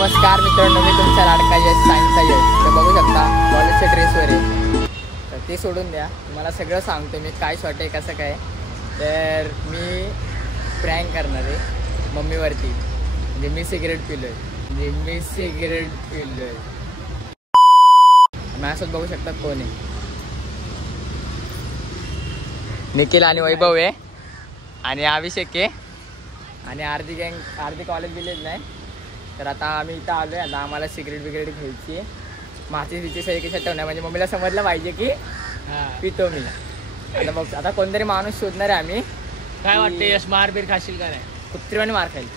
नमस्कार मित्रांनो, मी तुमचा लाडका यश सायन्सचा यश. तर बघू शकता कॉलेजच्या ड्रेसवर आहे. तर ते सोडून द्या, मला सगळं सांगतो मी काय शॉर्ट आहे कसं काय. तर मी प्रँक करणार आहे मम्मीवरती. म्हणजे मी सिगरेट पिलोय. माझ्यासोबत बघू शकता कोण आहे. निखिल आणि वैभव आहे आणि अभिषेक आहे आणि आरती कॉलेज विलेज नाही. तर आता आम्ही इथं आलो आहे. आता आम्हाला सिगरेट घ्यायची आहे. माचीची सही कशा ठेवणार म्हणजे मम्मीला समजलं पाहिजे की पितो मी. आता बघ, आता कोणतरी माणूस शोधणार आहे आम्ही. काय वाटते यश, मारबीर खाशील का नाही? कुत्रीवाणी मार खाईल.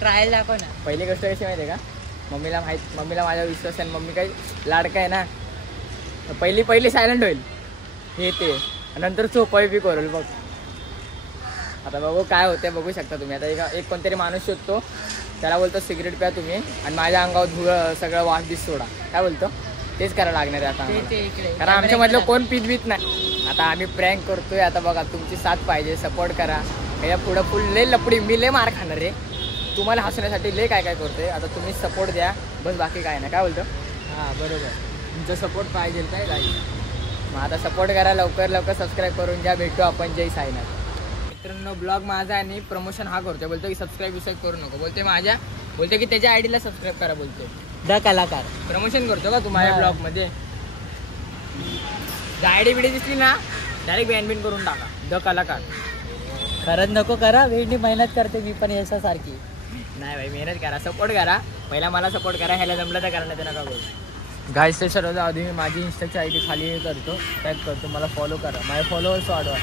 ट्रायल दाखव ना. पहिली गोष्ट कशी माहिती आहे का, मम्मीला माझा विश्वास आहे. मम्मी काही लाडका आहे ना, पहिली सायलेंट होईल हे ते, नंतर चोपाई बी करेल. बघ आता बघू काय होते, बघू शकता तुम्ही. आता एक कोणतरी माणूस शोधतो, त्याला बोलतो सिगरेट प्या तुम्ही आणि माझ्या अंगावर धूळ सगळं वास बीस सोडा. काय बोलतो तेच करायला लागणार आहे आता, कारण आमच्यामधलं कोण पित नाही. आता आम्ही प्रँक करतोय. आता बघा तुमची साथ पाहिजे, सपोर्ट करा. या पुढं फुल लय लपडी, मी लय मार खाणार रे. तुम्हाला हसवण्यासाठी लय काय करतोय. आता तुम्ही सपोर्ट द्या बस, बाकी काय नाही. काय बोलतो? हां बरोबर, तुमचा सपोर्ट पाहिजे काय जाईल. मग आता सपोर्ट करा, लवकर सबस्क्राईब करून घ्या. भेटू आपण जय साईनाथ. मित्रांनो ब्लॉग माझा आणि प्रमोशन हा करतोय. बोलतो की सबस्क्राईब करू नको. बोलते की त्याच्या आयडीला सबस्क्राईब करा. बोलतो द कलाकार प्रमोशन करतो का तुम्हाला ब्लॉग मध्ये. आयडी बिडी दिसली ना डायरेक्ट बॅन करून टाका. द कलाकार. खरंच नको करा, वेळी मेहनत करते मी पण यशासारखी. नाही भाई, मेहनत करा, सपोर्ट करा. पहिला मला सपोर्ट करा, ह्याला जमलं तर करा, नका बोल. गाईस ते सर्व आधी मी माझी इंस्टाची आयडी खाली करतो, टॅग करतो. मला फॉलो करा, माझे फॉलोअर्स वाढवा.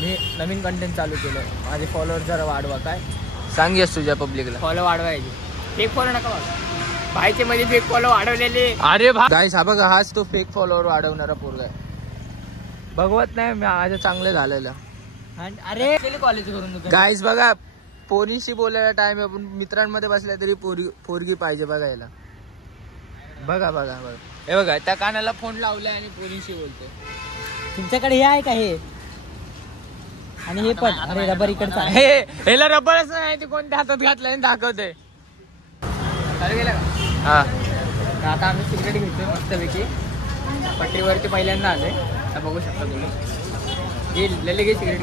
मी नवीन कंटेंट चालू केलं, माझे फॉलोअर्स जरा वाढवा. काय सांगेस तुझ्या पब्लिकला फॉलो वाढवायचे. फेक फॉलो नका वाढवा. भाईचे मध्ये फेक फॉलो वाढवलेले. अरे गाईस हा बघा, हाच तो फेक फॉलोअर वाढवणारा पोरगा आहे. बघवत नाही मी आज चांगलं झालेलं. अरे कॉलेज करून गाईस बघा, पोरीशी बोलायला टाइम आहे, पण मित्रांमध्ये बसल्या तरी पोरगी पाहिजे बघायला. बघा हे बघा, त्या कानाला फोन लावलाय आणि पोरीशी बोलतोय. तुमच्याकडे हे आहे का हे आणि हे पण. अरे रबर इकडचा ह्याला रबरच नाही, ते कोणत्या हातात घातलंय दाखवतोय. गेला का? हा आता आम्ही सिगरेट घेतोय मस्तपैकी. पट्टीवरती पहिल्यांदा आलोय. आता बघू शकता तुम्ही, घे सिगरेट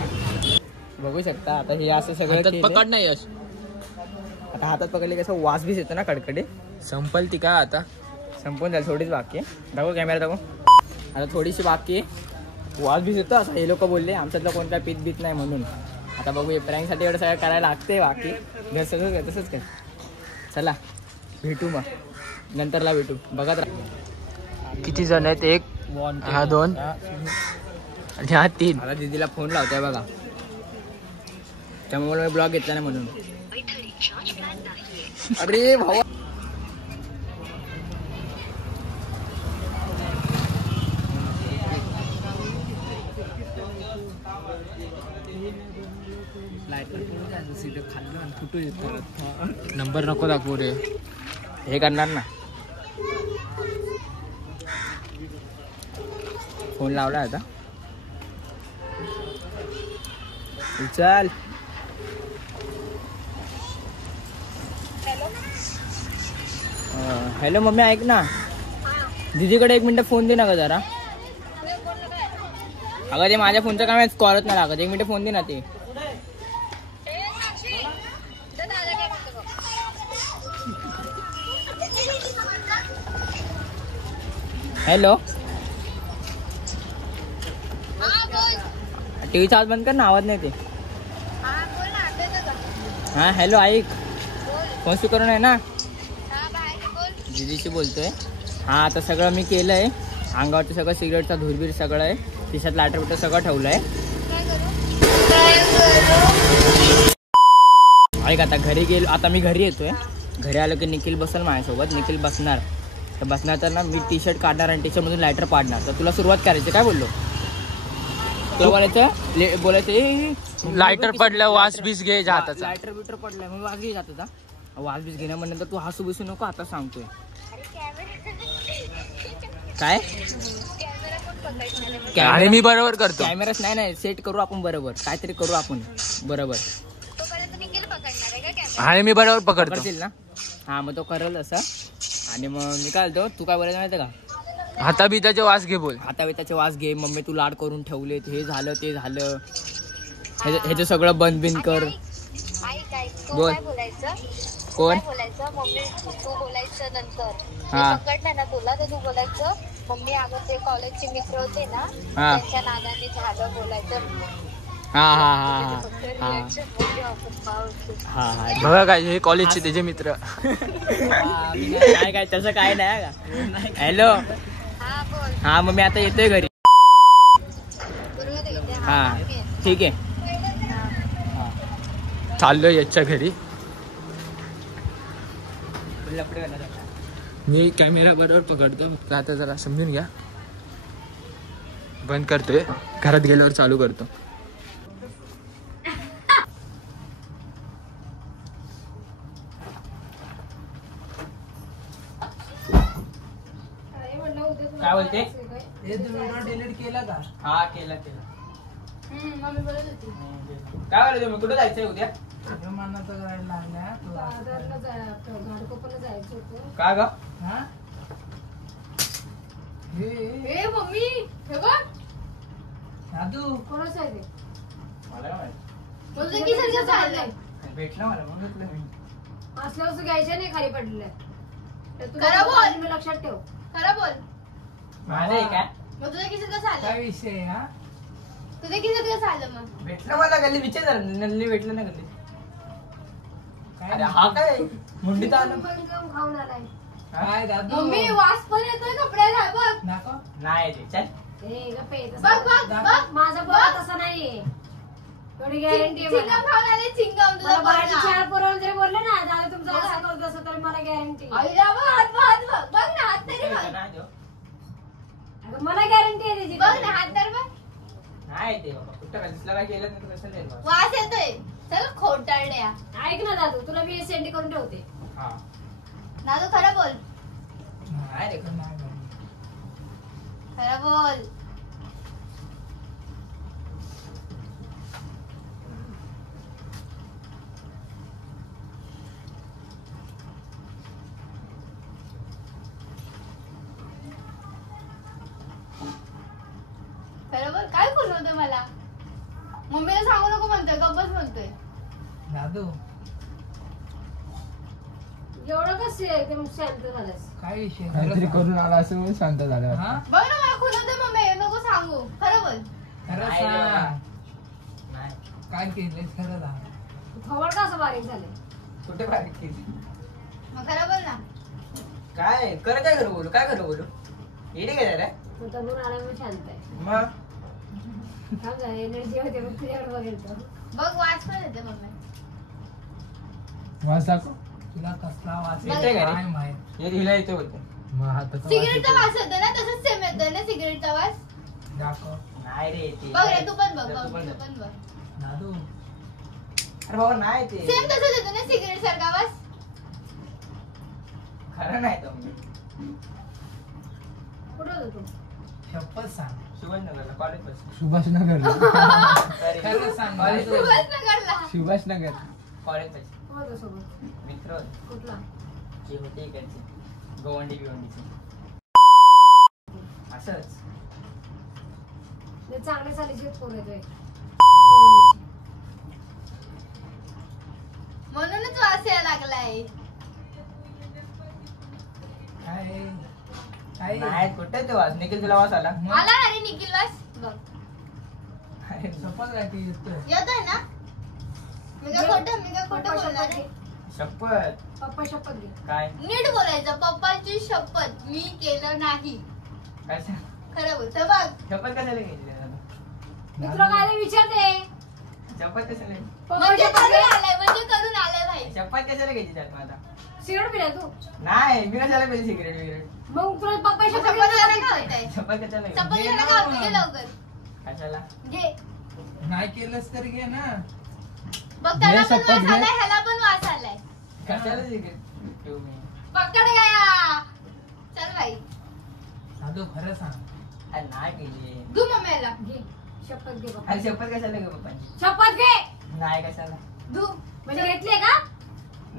बघू शकता. आता हे असं सगळं पकड नाही यश. आता हातात पकडले कसं वास बीस येतो ना कडकडे. संपल ती का आता? संपून जाईल, थोडीच बाकी आहे. दाखव कॅमेरा दाखव. आता थोडीशी बाकी आहे. वास बीस येतो असं हे लोक बोलले. आमच्यातलं कोण काय बीत नाही म्हणून. आता बघू, प्रँकसाठी एवढं सगळं करायला लागते. बाकी घर सगळं काय तसंच काय. चला भेटू, मग नंतरला भेटू. बघत राहा. किती जण आहेत? एक, हा 2 आणि हा 3. आता दीदीला फोन लावतोय बघा, त्यामुळे मी ब्लॉग घेतला नाही म्हणून. अरे भावा, नंबर नको दाखवू रे. हे करणार ना. फोन लावला आता. चल. हॅलो मम्मी, ऐक ना, दीदीकडे 1 मिनिट फोन दे ना ग जरा. अगं ते माझ्या फोनचं काम कॉलच नाही लागत. 1 मिनिट फोन दे ना. ते हॅलो, टीव्हीचा आवाज बंद कर ना, आवाज नाही ते. हां हॅलो, ऐक, फोन स्पीकर आहे ना. दीदीशी बोलतोय. हां आता सगळं मी केलं आहे. अंगावरचं सगळं सिगरेटचा धूरबीर सगळं आहे. खिशात लायटर बिटर सगळं ठेवलं आहे. ऐक, आता घरी गेलो. आता मी घरी येतोय. घरी आलो की निखिल बसल माझ्यासोबत. निखिल बसणार तर ना मी टी शर्ट काढणार आणि टी शर्ट मधून लायटर पाडणार. तर तुला सुरुवात करायची. काय बोललो तुला? बोलायचं लायटर पडलं, वास बीस घे हाताचा. लायटर बिटर पडलाय मग वास घे जाता. वास बीस घेण्यानंतर तू हसू बिसू नको. आता सांगतोय काय. आणि मी बरोबर करतो. कॅमेराच नाही सेट करू आपण बरोबर. काहीतरी करू आपण बरोबर. आणि मी बरोबर पकडतो. पकडतील ना? हा मग तो करल असं. आणि मग मी काय बोलतो, तू काय बोलायचं माहिती का? हाताबिताचे वास घे बोल. आता त्याचे वास घे, मम्मी तू लाड करून ठेवलेत, हे झालं ते झालं, ह्याचं सगळं बंद बिन कर. बोल. कोण? मम्मी तू बोलायचं नंतर हा. पकडलं ना तुला तर तू बोलायचं मम्मी अगं ते कॉलेजचे मित्र होते ना हा. त्यांच्या नादाने झालं बोलायचं. हा हा हा हा हा हा. बघा काय हे कॉलेजचे त्याचे मित्र. काय काय तसं काय नाही का. हॅलो. हा बोल. हा मग मी आता येतोय घरी. बरोबर आहे. हा ठीक आहे. चाललोय याच्या घरी. मी कॅमेरा बरोबर पकडतो. तर आता जरा समजून घ्या. बंद करतोय, घरात गेल्यावर चालू करतो. काय बोलते? डिलीट केला का? हा केला केला. काय बोलतो तुम्ही, कुठे जायचंय उद्या? का ग? हे मम्मी हे बघ दादू कोणाचं आहे ते? मला काय माहित. तुझं की सगळं चाललंय भेटलं मला म्हणून घेतलं मी. असल्या वस्तू घ्यायच्या नाही खाली पडलेल्या. खरं बोल. मी लक्षात ठेव. खरं बोल. माझं आहे काय? मग तुझं की सगळं झालं. विषय हा? तुझं की सगळं झालं मग. भेटलं मला गल्ली विचार नल्ली भेटलं ना गल्ली. अरे हा काय मुंडीत आलं. खाऊन आलाय. काय दादू? मम्मी वास पण येतोय कपड्याला बघ. नको. नाही ते चल. ए गप्प आहे तसं. बघ बघ बघ माझा पोरगा तसा नाहीये. थोडी गॅरंटी आहे चिंगम मला. खाऊन आले चिंगम मला तुझं बाहेरचे बघ ना. चार पोरं जरी बोलले ना दादा तुमचं असं करत असं तर मला गॅरंटी. आईला बघ हात बघ हात बघ. बघ ना हात तरी बघ. नाही देऊ. मला गॅरंटी आहे त्याची. बघ ना हात तर बघ. नाही ते बाबा कुठं काय दिसलं काय केलं नाही तर कसं देईल बा. वास येतोय. चल खोटारड्या. ऐक ना दादू तुला मी सेंड करून ठेवते. हा. दादू खरं बोल. नाही रे नाही. खरं बोल. खरं बोल. काय बोलवतोय मला? मम्मीला सांगू नको म्हणतोय गप्पच म्हणतोय. दादू एवढं कसं एकदम शांत झालंस. काय विषय? काहीतरी करून आला असं म्हणून शांत झालं. बघ ना मला खुलवतोय मम्मी नको सांगू. खरं बोल. खरं नाही रे बाबा. सांग. नाही. काय केलंय खरं सांग. खबर का असं बारीक झालंय. कुठे बारीक केली? मग खरं बोल ना. काय कर काय करू बोलू काय करू बोलू येडे काय रे तो तरुण आला म्हणून शांत आहे. मग थांब जरा एनर्जी होते बघ तुझ्याकडे बघेल तो. बघ वास पण येते मम्मी. वास दाखव. तुला कसला वास येतोय का रे? काय माहित. हे हिला येतो बोलतो. मग हाताचा सिगरेटचा वास येतो ना तसंच सेम येतोय ना सिगरेटचा वास. दाखव. नाही रे ते बघ रे तू पण बघ तू बघ पण तू बघ. पण बघ. दादू अरे बाबा नाही ते सेम तसंच येतो ना सिगरेट सारखा वास. खरं नाही तो कुठं होतो तू? शपथ सांग. सुभाषनगरला कॉलेज पास सुभाषनगर. खरं सांग. कॉलेज उल्हासनगरला. सुभाषनगर. कॉलेज पास कोण होतं सोबत? मित्र होते. कुठला? जे होते इकडचे गवंडीचे असंच लय चांगले चालीचे फोन येतोय. म्हणूनच वास यायला लागलाय. काय काय नाही कुठे ते वास निखिल तुला वास आला आला अरे निखिल वास बघ अरे शपथ काय ती येतोय. येतोय ना. मी काय खोटं बोलणार आहे. शपथ पप्पा शपथ घे. काय नीट बोलायचं पप्पाची शपथ मी केलं नाही. काय खरं बोलतो बघ. शपथ कशाला घ्यायची मी तुला काय विचारते. शपथ कशाला म्हणजे करून आलाय भाई. शपथ कशाला घ्यायची त्यात माझा सिगरेट पिला तू. नाही मी कशाला पेली सिगरेट विगरेट मग तुला पप्पा शपथ शपथ घ्यायला काय होतंय? शपथ कशाला शपथ घ्यायची? घ्यायला काय होतंय? घे लवकर कशाला घे. नाही केलंस तर घे ना. बघ त्याला पण शपथ वास घे. आलाय ह्याला पण वास आलाय. कशाला सिगरेट ठेवू मी पकड गया. चल भाई दादू खरं सांग. अरे नाही केली तू मम्मीला घे. शपथ घे पप्पा. अरे शपथ कशाला घे पप्पा शपथ घे. नाही कशाला धू म्हणजे घेतले का?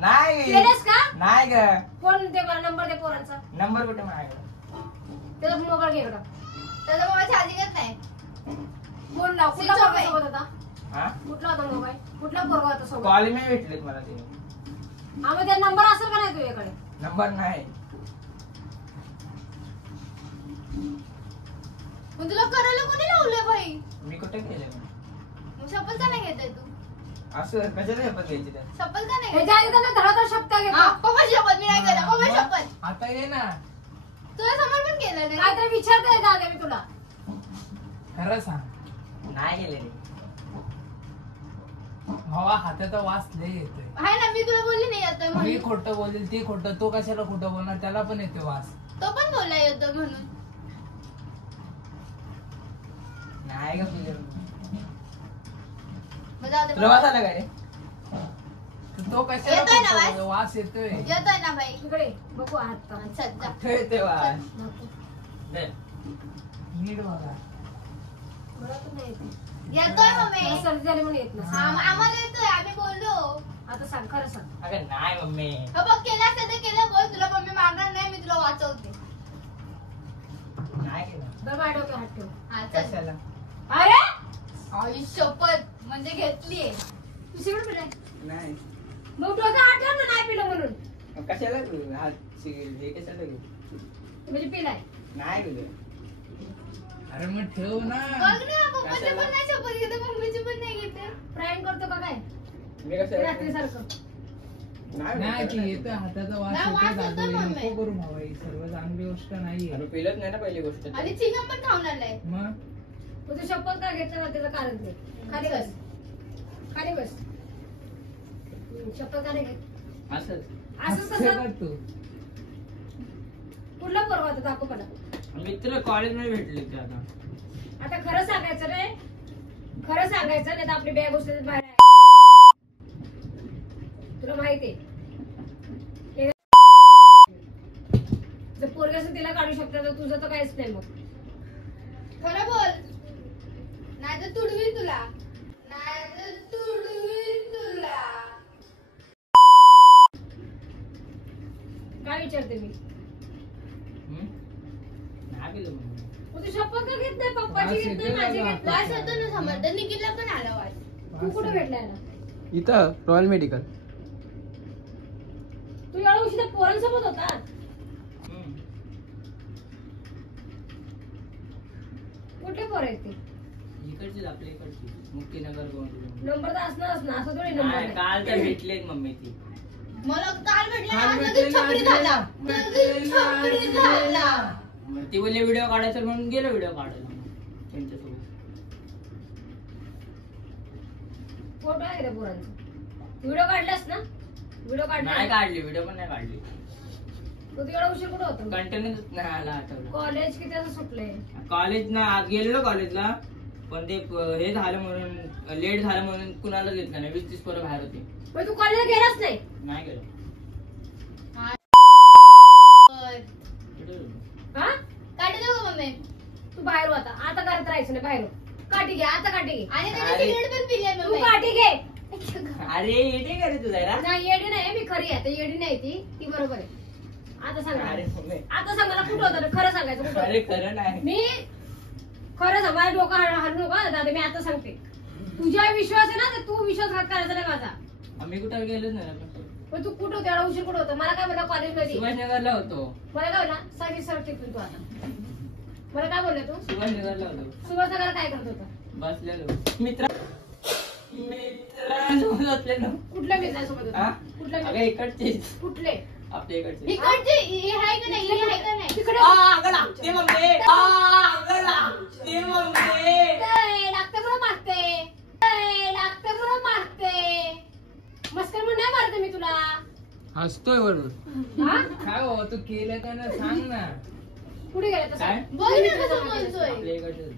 नाही केलंस का? नाही ग फोन दे मला, नंबर दे पोरांचा. नंबर कुठे माझ्याकडे त्याचा मोबाईल घे इकडं. त्याचा मोबाईल चार्जिंगच नाही. फोन लाव. कुठला Switch off पोरगा आहे. सोबत होता? हा कुठला होता मोबाईल? कुठला पोरगा होता सोबत? कॉलेज मध्ये भेटलेत मला ते आम्ही त्या नंबर असेल का नाही तुझ्याकडे? नंबर नाही मग तुला करायला कोणी लावलं बाई? मी कुठे केले मग शपथ का नाही घेताय तू? असं कशाला शपथ घ्यायची त्या शपथ का नाही ह्याच्या आधी त्यांना धडाधड शब्द हा, घेतला. पप्पा शपथ मी नाही केलं. पप्पा शपथ आता ये ना तुला समोर पण केलं नाही. काहीतरी विचारते दादा मी तुला. खरं सांग नाही गेले रे. भावा हाताचा वास लय येतोय. आहे ना मी तुला बोलली नाही येतोय मी म्हणून. खोटं बोलेल ती खोटं, तो कशाला खोटं बोलणार, त्याला पण येतोय वास. तो पण बोलला येतोय म्हणून. नाही का तुझ्या मग जाऊ दे. तुला वास आला काय रे तर तो कशाला येतोय ना खोटं वास? बोलतो? वास येतोय. येतोय ना बाई. इकडे बघू हात. चल जा. कुठे येते वास नको. दे. नीट बघा. मला तर नाही येत. येतोय मम्मी. मला सर्दी झाली म्हणून येत नसेल. आम्हाला येतोय. आम्ही बोललो. आता सांग, खरं सांग. अगं नाही मम्मी हो बघ केलं असेल तर केलं बोल. तुला मम्मी मारणार नाही. मी तुला वाचवते. नाही केलं बरं माझ्या डोक्यात हात ठेव. हा चल. कशाला अरे आई शपथ म्हणजे घेतलीये. तू सिगरेट पिलाय? नाही मग डोक्यात हात ठेव ना, नाही पिलं म्हणून. मग कशाला तू हे कशाला घेऊ म्हणजे पिलाय. नाही गेलं अरे मग ठेव ना. बघ ना पप्पाची पण नाही शपथ घेते. मम्मीची पण नाही घेते. प्राईम करतो का काय मी कशाला रात्री सारखं? नाही ती येतोय हाताचा वास नाही, वास येतोय येतोय दादू. मम्मी. नको करू भावा, ही सर्व चांगली गोष्ट नाहीये. अरे पिलत नाही ना पहिली गोष्ट आणि चिकन पण खाऊन आलाय. मग तू तू शपथ का घेतलं ना त्याचं कारण ते. खाली बस. खाली बस. शपथ का नाही घेत? असंच असं हसते कसं? का तू? कुठला पोरगा होता दाखव मला. मित्र कॉलेज मध्ये भेटले ते आता आता खरं सांगायचं रे. खरं सांगायचं नाही तर आपली बॅग उचलून बाहेर आहे. तुला माहिती आहे जर पोरग्याचं तिला काढू शकता तर तुझं तर काहीच नाही मग. खरं बोल. नाही तर तुडवील तुला. नाही तर तुडवील तुला. काय विचारते मी? नाही गेलो मम्मी मग तू शपथ का घेत नाही? पप्पाची वास घेत नाही, येतोय माझी का घेत वास नाही. होतो ना समोर. तर निखिलला पण आला वास. तू कुठे भेटलाय ना? इथं रॉयल मेडिकल तू एवढा उशिरा पोरांसोबत होता? कुठले पोर आहेत ते? इकडचीच आपल्या इकडची मुक्तीनगर गोंदिया. नंबर तर असणारच ना. असं थोडी नंबर नाही, नाही. काल तर भेटलेत मम्मी ती मला काल भेटला काल आज भेटलेला, लगेच छपरी आज झाला. भेटलेला, लगेच छपरी झाला. मग ती बोलले व्हिडिओ काढायचा म्हणून गेलो व्हिडिओ काढायला त्यांच्यासोबत. फोटो आहे त्या पोरांचा. व्हिडिओ काढलास ना? व्हिडिओ नाही काढला? काढली व्हिडिओ पण नाही काढली. तू एवढा उशीर कुठे होता? कंटिन्यूच नाही आला आठवलं. कॉलेज किती वाजता सुटलंय? कॉलेज ना आज गेलेलो कॉलेजला पण ते हे झालं म्हणून लेट झालं म्हणून कुणाला घेतलं नाही. 20-30 पोरं बाहेर होती. मग तू कॉलेजला गेलाच नाही? नाही गेलो. बर. कुठे गेलो? हा? काढी देऊ का मम्मी? तू बाहेर होता. आता करत राहायचं नाही बाहेर. काठी घे, आता काठी घे. आणि त्याने अरे. सिगरेट पण पिली तू मम्मी. काठी घे. अरे येते का रे तुझा यार? नाही येडी नाही, मी खरी आहे. येडी नाही ती बरोबर आहे. आता सांग अरे मला. मम्मी आता सांग मला कुठं होतं? खरं सांगायचं कुठं अरे होतं? खरं नाही. मी खरं सांग. माझ्या डोकं हलू नका दादा. मी आता सांगते. तुझ्या विश्वास आहे ना तर तू विश्वासघात करायचा नाही माझा. आम्ही कुठे गेलोच नाही ना. पण तू कुठं होतं? एवढा उशीर कुठं होतं? मला काय म्हणला कॉलेजमध्ये? सुभाषनगरला होतो. मला काय म्हणला? सांगितलं सर टिकून तू आता. मला काय बोलले तू? सुभाषनगरला होतो. सुभाषनगरला काय करत होता? बसलेलो मित्रांसोबत बसलेलो. कुठल्या मित्रासोबत होता? हा? कुठल्या अगं मित्र? इकडचेच कुठले? आपल्या इकडचे. इकडची ही आहे का नाही? ही आहे का नाही? तिकडे अगं लागते मम्मी. अगं लागते मम्मी. लागतं म्हणून मारते. लागतं म्हणून मारते. मस्कर म्हणून नाही मारते मी तुला. हसतोय बरोबर. हा? काय हो तू केलं का ना सांग ना. कुठे गेला तसा? काय? बोल ना कसं बोलतोय. आपल्या इकडचे.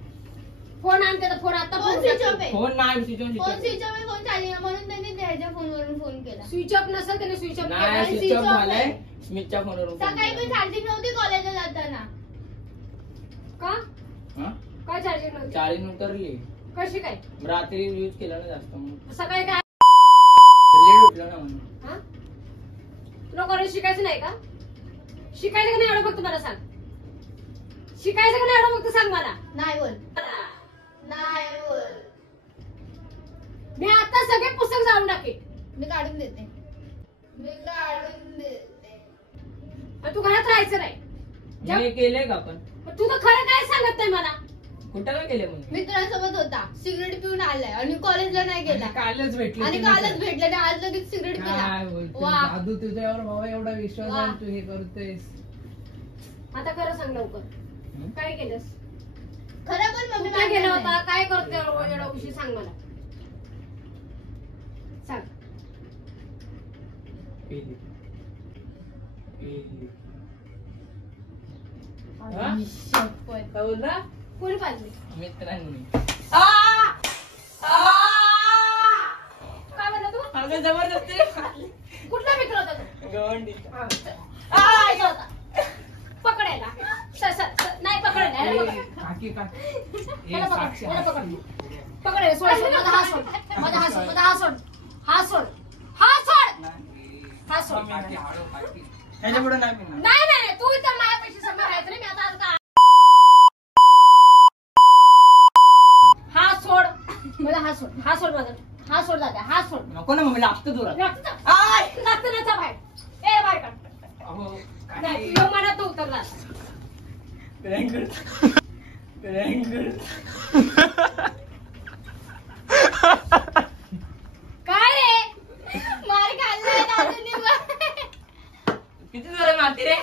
फोन आणते तर फोन आता फोन स्विच ऑफ आहे. फोन नाही स्विच फोन स्विच ऑफ आहे. फोन चार्जिंग म्हणून त्यांनी त्याच्या फोनवरून फोन केला. स्विच ऑफ नसेल त्याने स्विच ऑफ नाही नाही, स्विच switch ऑफ off झालाय. आहे. स्मितच्या फोनवरून फोन सकाळी पण केला. चार्जिंग नव्हती कॉलेजला जाताना. का? हा? काय चार्जिंग नव्हती? चार्जिंग उतरली. कशी काय? रात्री यूज केला ना जास्त मग सकाळी काय? लेट उठलो ना म्हणून. हा? तुला कॉलेज शिकायचं नाही का? शिकायचं का नाही एवढं फक्त मला सांग. शिकायचं का नाही एवढं फक्त सांग मला. नाही बोल. नाही बोल. मी आता सगळे पुस्तक जाऊन टाके. मी काढून देते. मी काढून देते. तू घरात राहायचं नाही. हे केलंय का आपण? तू तर खरं काय सांगत नाही मला. कुठं काय केलंय म्हणून? मित्रांसोबत होता, सिगरेट पिऊन आलाय आणि कॉलेजला नाही गेला कालच भेटले आणि कालच भेटले आणि आज लगेच सिगरेट काय पिला. बोलते वा. दादू तुझ्यावर बाबा एवढा विश्वास वा. आहे तू हे करतेस. आता खरं सांग लवकर. काय केलंस? खरं पण मम्मी कुठे गेला मारणार होता? काय करतोय एवढा उशीर सांग मला. सांग. नाही. शपथ. काय बोलला? कोणी पाजली? मित्रांनी. काय म्हणला तू? अगं जबरदस्ती कुठला मित्र होता तू? गवंडी. कुठला होता? पकडायला नाही पकडायला काकी काकी याला पकड, याला पकड. पकडायला सोड, सोड. माझा हात सोड, माझा हात सोड, माझा हात सोड, हात सोड, हात सोड, हात सोड. ह्याच्या पुढे नाही पिणार. नाही नाही नाही, तू इथं माझ्यापेक्षा समोर राहायचं नाही. मी आता हात सोड, माझा हात सोड, हात सोड, माझा हात सोड, दादा हात सोड. नको ना मम्मी लागतं तुला. लागतं ना बाहेर. ए बाहेर काढ. अहो नाही तुझ्या मनात तो उतरला. प्रँक करतो. प्रँक करतो. काय रे? मार खाल्लाय दादूनी वर. किती जोरात मारते रे?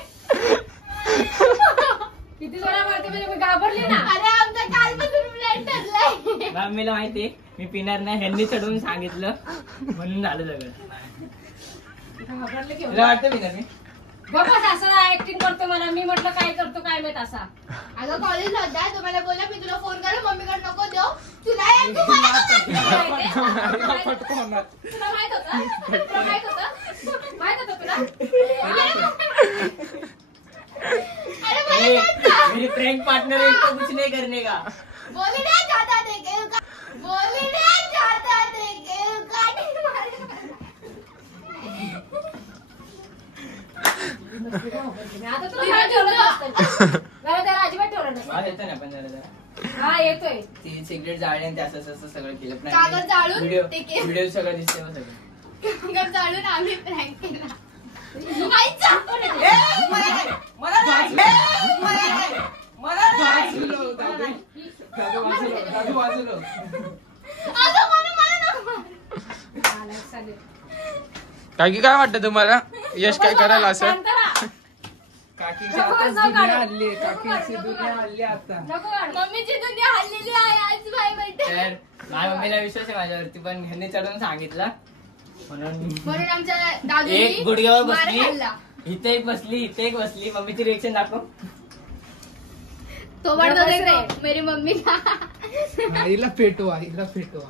किती जोरा मारते म्हणजे मी घाबरली ना. अरे आमचा कालपासून प्लॅन ठरलाय. मम्मीला माहिती मी पिणार नाही, ह्यांनी चढवून सांगितलं म्हणून झालं सगळं. घाबरले की तुला वाटतं पिणार मी? बघत असं ऍक्टिंग करतो मला. मी म्हटलं काय करतो काय माहित असा. अगं कॉलेजला होता, तुम्हाला बोला मी तुला फोन करेन, मम्मीकडे नको देऊ. तुला एक तू मला नको देऊ. तुला माहित होतं? तुला माहित होतं? माहित होतं तुला? अरे मला सांगता. मेरी प्रैंक पार्टनर है, इसको कुछ नहीं करने का. बोलने जाता देखेल का. बोलने जाता देखेल का. नहीं मारेगा. आता तुला घरात ठेवलं नसतं. घरात त्याला अजिबात ठेवलं नसतं. मला येतं ना पण जरा हा येतोय. ती सिगरेट जाळली आणि ते असं असं सगळं केलं. कागद जाळून ते केलं. व्हिडिओ सगळं दिसते बघ सगळं. कागद जाळून आम्ही प्रँक केला. आईचा. अगं मला नको. काकी काय वाटतं तुम्हाला यश काय करायला असं? शांत राहा. काकीची आताच दुनिया हल्ली, काकीची दुनिया हल्ली आता. नको काढू. मम्मीची दुनिया हल्लेली आहे आज भाई बैठे. तर माझ्या मम्मीला विश्वास आहे माझ्यावरती, पण ह्यांनी चढवून सांगितलं म्हणून म्हणून आमच्या एक दादूनी गुडघ्यावर मार बसली, खाल्ला. इथे एक बसली, इथे एक बसली. मम्मीची रिएक्शन दाखव. तो वाटतो रे मेरी मम्मी का. आईला पेटवा, आईला पेटवा.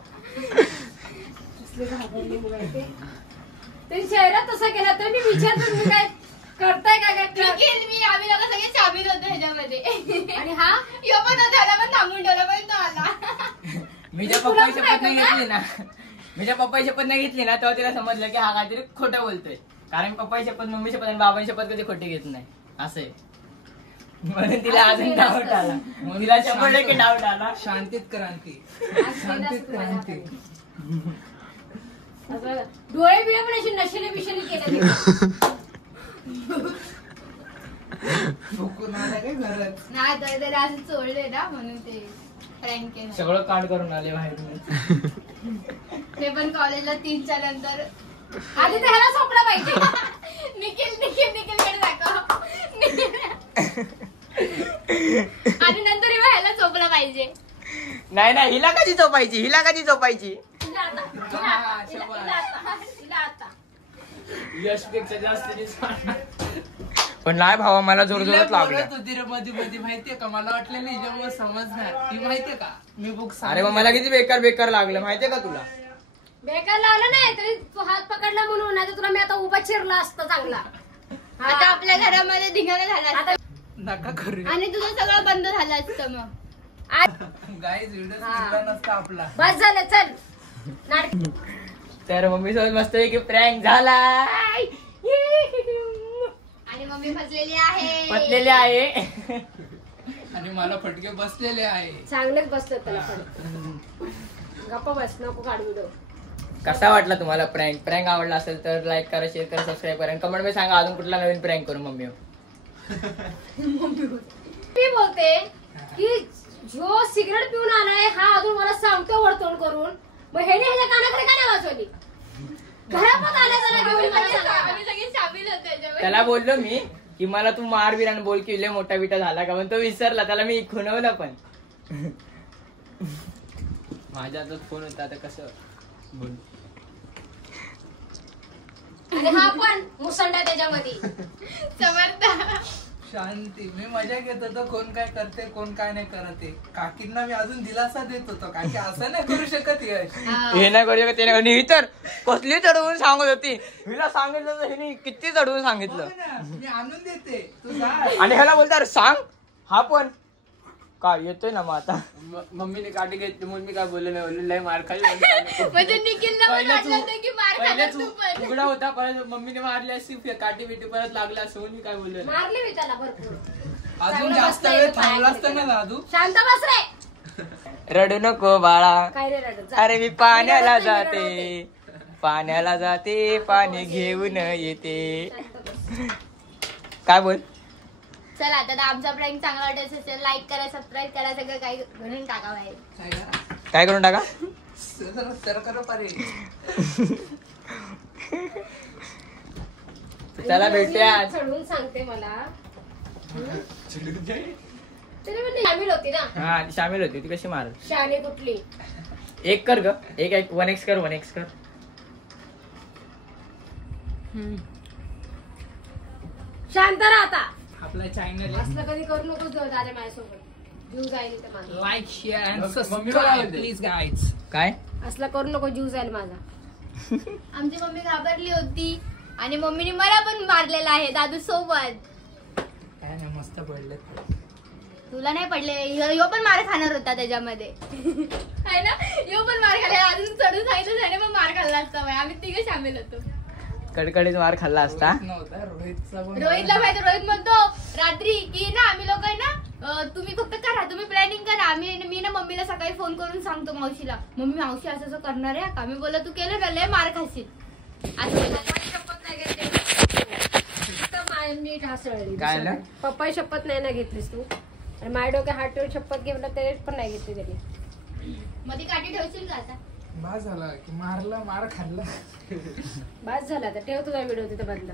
कसले घाबरले मुलं ते चेहरा तसा केला तर मी विचारतो तुम्ही काय करताय काय काय निखिल मी आम्ही लोक सगळे शामिल होतो ह्याच्यामध्ये. आणि हा यो पण त्याला पण थांबून ठेवला पण तो आला. मी ज्या तुला पप्पाची पण शपथ नाही ऐकलं घेतली ना, मी ज्या पप्पाची शपथ नाही घेतली ना, तेव्हा तिला समजलं की हा काहीतरी खोटं बोलतोय. कारण पप्पाची शपथ, मम्मी शपथ आणि बाबांची शपथ कधी खोटी घेत नाही असं आहे. म्हणून तिला अजून डाऊट आला. मग तिला 100% डाऊट आला. शांतीत क्रांती, आज शांतीत क्रांती. डोळे बिळे पण अशी नशेने बिशेने केले. फुकून आला काय घरात? नाही तर त्याला असं चोळले ना म्हणून ते प्रँक केलं. सगळं काढ करून आले बाहेरून. ते पण कॉलेजला 3च्या नंतर. आधी तर ह्याला सोपला पाहिजे. निखिल निखिल निखिलकडे दाखव. आणि नंतर ह्याला चोपला पाहिजे. नाही नाही, हिला कधी झोपायची, हिला कधी झोपायची. हिला आता, हिला आता. यश पेक्षा जास्त. पण नाही भावा, मला जोर जोरात तिला लागलं. बोलत होती रे मध्ये मध्ये, माहितीये का? मला वाटलं नाही हिच्यामुळे समजणार. ती माहितीये का, मी बुक अरे मग मला किती बेकार बेकार लागलं माहितीये का तुला. बेकार लावलं नाही तरी तू हात पकडला म्हणून, नाही तर तुला मी आता उभा चिरला असतं चांगला. आता आपल्या घरामध्ये धिंगाणा झाला आता नका करू आणि तुझं सगळं बंद झालं असतं मग. गाईज. व्हिडिओ हा. निघला नसता आपला. बस झालं चल नाटक. तर मम्मी सोबत मस्त की प्रँक झाला. मम्मी फसलेली आहे. पटलेले आहे. आणि मला फटके बसलेले आहे. चांगलेच बसलं त्याला पण. गप्पा बस, नको काढू व्हिडिओ. कसा वाटला तुम्हाला प्रँक आवडला असेल तर लाईक करा, शेअर करा, सबस्क्राईब करा. कमेंट मध्ये सांगा अजून कुठला नवीन प्रँक करू मम्मी. मी बोलते की जो सिगरेट पिऊन आलाय हा अजून मला सांगतो वर्तवण करून, मग ह्याने ह्याच्या कानाकडे का नाही वाजवली? घरात आल्या जरा घेऊन मला सांगा. आम्ही सगळे शामिल होतो त्याच्यामध्ये. त्याला बोललो मी की मला तू मार बिर आणि बोल की लय मोठा बिटा झाला का, पण तो विसरला. त्याला मी खुणवलं पण. माझ्या हातात फोन होता, आता कसं बोल. आणि हा पण मुसंडा त्याच्यामध्ये. समर्थ. शांती. मी मजा घेत होतो कोण काय करते कोण काय नाही करते. काकींना मी अजून दिलासा देत होतो. काकी असं नाही करू शकत यश. हे नाही करू शकत, ते नाही. ही तर कसली चढवून सांगत होती. हिला सांगितलं तर हिने किती चढवून सांगितलं. हो ना, मी आणून देते तू जा. आणि ह्याला बोलतात सांग. हा पण काय येतोय ना मग आता. मम्मीने काठी घेतली म्हणून मी काय बोललो नाही, बोललो लय मार खाली. म्हणजे निखिलला पण वाटलं होतं की मार पहिले खाल्ला तू पण. उघडा होता, परत मम्मीने मारली अशी काठी बिटी परत लागला असं म्हणून मी काय बोललो नाही. मारले मी त्याला भरपूर. अजून जास्त वेळ थांबला असता ना दादू. शांत बस रे. रडू नको बाळा. काय रे रडत? अरे मी पाण्याला जाते, पाण्याला जाते, पाणी घेऊन येते. काय बोल. चला आता आमचा प्रँक चांगला वाटत असेल लाईक करा, सबस्क्राईब करा, सगळं काही घरून टाका बाहेर. काय करा? काय करून टाका. सर करा पारे. चला भेटूया. चढून सांगते मला. तरी पण शामिल होती ना. हा ती शामिल होती. ती कशी मार. शानी कुठली? एक कर ग. एक 1x कर, 1x कर. शांत राहा आता. आपला चॅनल असलं कधी करू नकोस दादा माझ्यासोबत. जीव जाईल ते माझा. Like share and mummy subscribe बोलावते. Please guys. काय असलं करू नको, जीव जाईल माझा. आमची मम्मी घाबरली होती आणि मम्मीने मला पण मारलेला आहे दादू सोबत. काय नाही मस्त पडले. तुला नाही पडले, ह्यो पण मार खाणार होता त्याच्यामध्ये. आहे ना, ह्यो पण मार खाल्ला. अजून चढून सांगितलं त्याने पण मार खाल्ला असता बाई. आम्ही तिघे शामिल होतो. कडकडीत मार खाल्ला असता. नव्हता रोहितचा पण. रोहितला माहिती, रोहित म्हणतो रात्री की ना आम्ही लोक आहे ना, तुम्ही फक्त करा, तुम्ही प्लॅनिंग करा. मी ना मम्मीला सकाळी फोन करून सांगतो मावशीला. मम्मी मावशी असं असं करणार आहे का. मी बोललो तू केलं ना लय मार खाशील असं शपथ नाही घेतली. नीट हसळली. काय ना? पप्पाही शपथ नाही ना घेतलीस तू. आणि माझ्या डोक्या हात ठेवून शपथ घेतला तरी पण नाही घेतली त्यांनी. मध्ये काठी ठेवशील का आता. बस झाला की मारला मार खाल्ला. बस झाला, तर ठेव तुझा व्हिडिओ तिथे बंद.